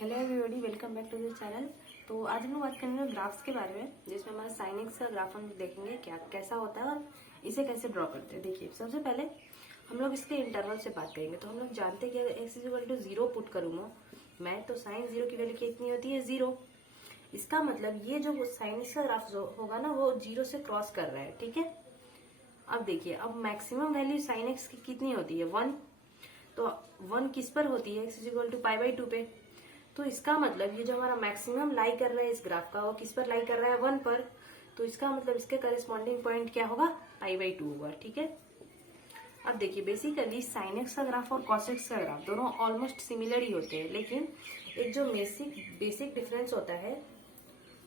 Hello everybody, welcome back to the channel. तो आज हम लोग बात करेंगे ग्राफ्स के बारे में, जिसमें हमारा साइन एक्स का ग्राफ हम देखेंगे क्या कैसा होता है और इसे कैसे ड्रॉ करते हैं। देखिए, सबसे पहले हम लोग इसके इंटरवल से बात करेंगे। तो हम लोग जानते हैं कि अगर एक्स इक्वल टू 0 पुट करूंगा मैं, तो साइन 0 की वैल्यू कितनी होती है, 0। इसका मतलब ये जो साइन एक्स का ग्राफ होगा ना, वो 0 से क्रॉस कर रहा है। ठीक है, अब देखिए, अब मैक्सिमम वैल्यू साइन एक्स की कितनी होती है, 1। तो 1 किस पर होती है, एक्स इक्वल टू π/2 पे। तो इसका मतलब ये जो हमारा मैक्सिमम लाई कर रहा है इस ग्राफ का, वो किस पर लाई कर रहा है, 1 पर। तो इसका मतलब इसके करेस्पॉन्डिंग पॉइंट क्या होगा, π/2 होगा। ठीक है, अब देखिए, बेसिकली साइन एक्स का ग्राफ और कॉस एक्स का ग्राफ दोनों ऑलमोस्ट सिमिलर ही होते हैं, लेकिन एक जो बेसिक डिफरेंस होता है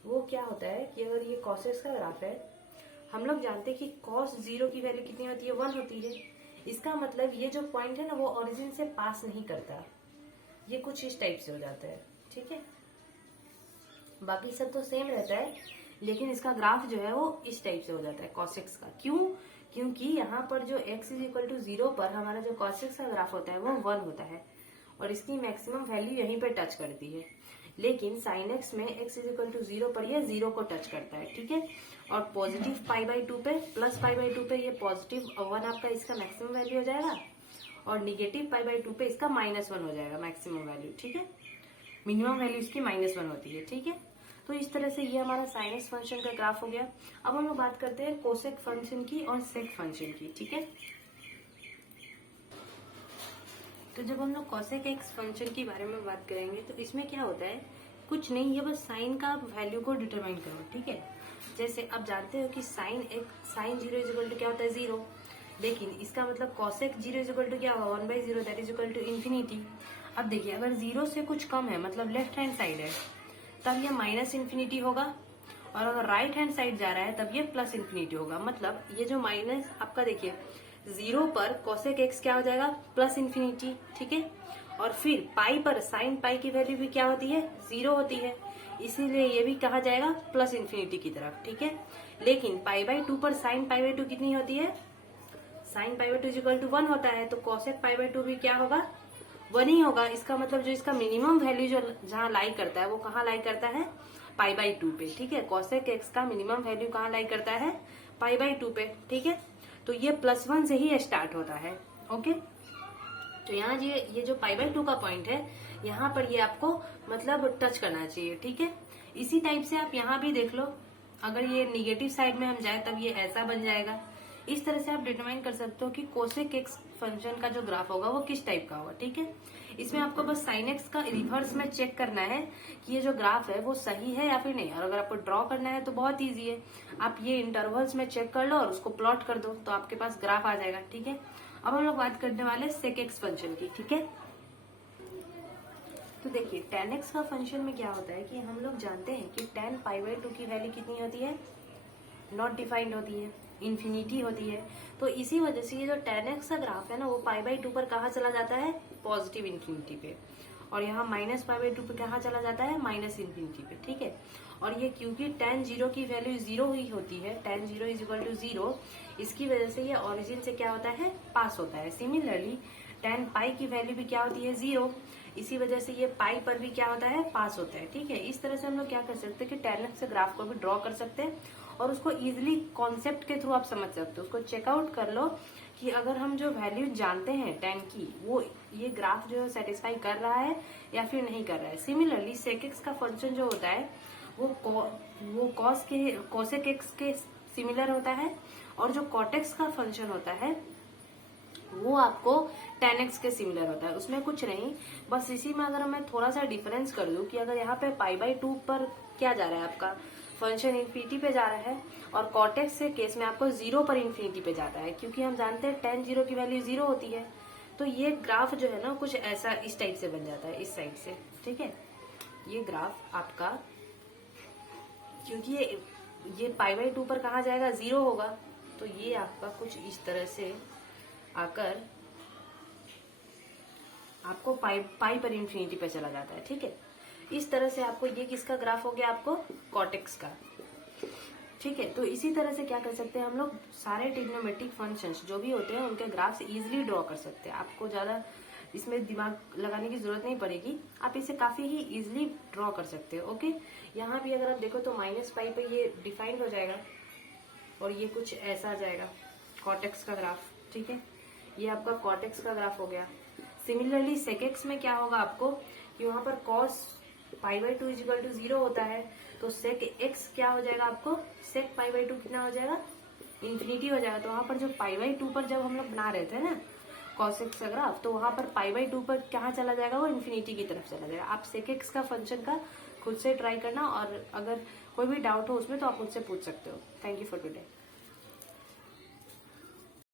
वो क्या होता है कि अगर ये कॉस एक्स का ग्राफ है, हम लोग जानते हैं कि कॉस 0 की वैल्यू कितनी होती है, 1 होती है। इसका मतलब ये जो पॉइंट है ना, वो ओरिजिन से पास नहीं करता, ये कुछ इस टाइप से हो जाता है। ठीक है, बाकी सब तो सेम रहता है, लेकिन इसका ग्राफ जो है वो इस टाइप से हो जाता है cos x का। क्यों? क्योंकि यहाँ पर जो x इज इक्वल टू 0 पर हमारा जो cos x का ग्राफ होता है वो 1 होता है, और इसकी मैक्सिमम वैल्यू यहीं पर टच करती है। लेकिन sin x में x इज इक्वल टू 0 पर ये 0 को टच करता है। ठीक है, और पॉजिटिव π/2 पे प्लस π/2 पे ये पॉजिटिव 1 आपका इसका मैक्सिमम वैल्यू हो जाएगा, और निगेटिव π/2 पे इसका -1 हो जाएगा मैक्सिमम वैल्यू। ठीक है, मिनिमम वैल्यू इसकी -1 होती है। ठीक है, तो इस तरह से ये हमारा साइन एक्स फंक्शन का ग्राफ हो गया। अब हम लोग बात करते हैं कोसेक फंक्शन की और सेक फंक्शन की। ठीक है, तो जब हम लोग कोसेक एक्स फंक्शन के बारे में बात करेंगे तो इसमें क्या होता है, कुछ नहीं, ये बस साइन का वैल्यू को डिटरमाइन करो। ठीक है, जैसे आप जानते हो कि साइन 0 इज इक्वल टू क्या होता है, 0। लेकिन इसका मतलब कॉसेक 0 इज इक्वल टू क्या होगा, 1/0, that is equal to infinity. अब देखिए, अगर 0 से कुछ कम है, मतलब लेफ्ट हैंड साइड है, तब ये -इन्फिनिटी होगा, और अगर राइट हैंड साइड जा रहा है तब ये +इन्फिनिटी होगा। मतलब ये जो माइनस आपका देखिए 0 पर कॉसेक एक्स क्या हो जाएगा, +इन्फिनिटी। ठीक है, और फिर पाई पर साइन पाई की वैल्यू भी क्या होती है, 0 होती है, इसीलिए ये भी कहा जाएगा +इन्फिनिटी की तरफ। ठीक है, लेकिन π/2 पर साइन π/2 कितनी होती है, साइन π/2 इज इक्वल टू 1 होता है, तो कॉसेक π/2 भी क्या होगा, 1 ही होगा। इसका मतलब जो इसका मिनिमम वैल्यू जो जहाँ लाई करता है वो कहाँ लाई करता है, π/2 पे। ठीक है, कॉसेक एक्स का मिनिमम वैल्यू कहाँ लाई करता है, π/2 पे। ठीक है, तो ये +1 से ही स्टार्ट होता है। ओके, तो यहाँ ये जो π/2 का पॉइंट है, यहाँ पर ये आपको मतलब टच करना चाहिए। ठीक है, इसी टाइप से आप यहाँ भी देख लो, अगर ये निगेटिव साइड में हम जाए तब ये ऐसा बन जाएगा। इस तरह से आप डिटरमाइन कर सकते हो कि कोसेक एक्स फंक्शन का जो ग्राफ होगा वो किस टाइप का होगा। ठीक है, इसमें आपको बस साइन एक्स का रिवर्स में चेक करना है कि ये जो ग्राफ है वो सही है या फिर नहीं, और अगर आपको ड्रॉ करना है तो बहुत ईजी है, आप ये इंटरवल्स में चेक कर लो और उसको प्लॉट कर दो, तो आपके पास ग्राफ आ जाएगा। ठीक है, अब हम लोग बात करने वाले सेक एक्स फंक्शन की। ठीक है, तो देखिए, tan x का फंक्शन में क्या होता है कि हम लोग जानते हैं कि tan π/2 की वैल्यू कितनी होती है, नॉट डिफाइंड होती है, इन्फिनिटी होती है। तो इसी वजह से ये जो tan x का ग्राफ है ना, वो π/2 पर कहाँ चला जाता है, पॉजिटिव इन्फिनिटी पे, और यहाँ -π/2 पे कहाँ चला जाता है, -इन्फिनिटी पे। ठीक है, और ये क्योंकि tan 0 की वैल्यू 0 ही होती है, tan 0 इज इक्वल टू 0, इसकी वजह से ये ओरिजिन से क्या होता है, पास होता है। सिमिलरली tan पाई की वैल्यू भी क्या होती है, 0, इसी वजह से ये पाई पर भी क्या होता है, पास होता है। ठीक है, इस तरह से हम लोग क्या कर सकते हैं कि tan x से ग्राफ को भी ड्रॉ कर सकते हैं, और उसको इजिली कॉन्सेप्ट के थ्रू आप समझ सकते हो। उसको चेकआउट कर लो कि अगर हम जो वैल्यू जानते हैं tan की, वो ये ग्राफ जो है सेटिस्फाई कर रहा है या फिर नहीं कर रहा है। सिमिलरली सेक एक्स का फंक्शन जो होता है वो कॉसेक एक्स के सिमिलर होता है, और जो कॉटेक्स का फंक्शन होता है वो आपको tan x के सिमिलर होता है। उसमें कुछ नहीं, बस इसी में अगर मैं थोड़ा सा डिफरेंस कर दूं कि अगर यहाँ पे π/2 पर क्या जा रहा है, आपका फंक्शन इन्फिनिटी पे जा रहा है, और कॉटेक्स के केस में आपको 0 पर इन्फिनिटी पे जाता है, क्योंकि हम जानते हैं tan 0 की वैल्यू 0 होती है। तो ये ग्राफ जो है ना, कुछ ऐसा इस टाइप से बन जाता है, इस साइड से। ठीक है, ये ग्राफ आपका, क्योंकि ये π/2 पर कहाँ जाएगा, 0 होगा, तो ये आपका कुछ इस तरह से आकर आपको पाई पर इन्फिनिटी पे चला जाता है। ठीक है, इस तरह से आपको ये किसका ग्राफ हो गया, आपको कॉटेक्स का। ठीक है, तो इसी तरह से क्या कर सकते हैं हम लोग, सारे ट्रिग्नोमेट्रिक फंक्शंस जो भी होते हैं उनके ग्राफ्स इजीली ड्रॉ कर सकते हैं। आपको ज्यादा इसमें दिमाग लगाने की जरूरत नहीं पड़ेगी, आप इसे काफी ही इजिली ड्रॉ कर सकते हो। ओके, यहाँ भी अगर आप देखो तो -पाई पे ये डिफाइंड हो जाएगा और ये कुछ ऐसा आ जाएगा कॉटेक्स का ग्राफ। ठीक है, ये आपका कॉटेक्स का ग्राफ हो गया। सिमिलरली सेकेक्स में क्या होगा आपको कि वहां पर cos π/2 = 0 होता है, तो sec x क्या हो जाएगा आपको, sec π/2 कितना हो जाएगा, इंफिनिटी हो जाएगा। तो वहां पर जो π/2 पर जब हम लोग बना रहे थे ना cos x का ग्राफ, तो वहां पर π/2 पर कहाँ चला जाएगा, वो इंफिनिटी की तरफ चला जाएगा। आप sec x का फंक्शन का खुद से ट्राई करना, और अगर कोई भी डाउट हो उसमें तो आप मुझसे पूछ सकते हो। Thank you for today.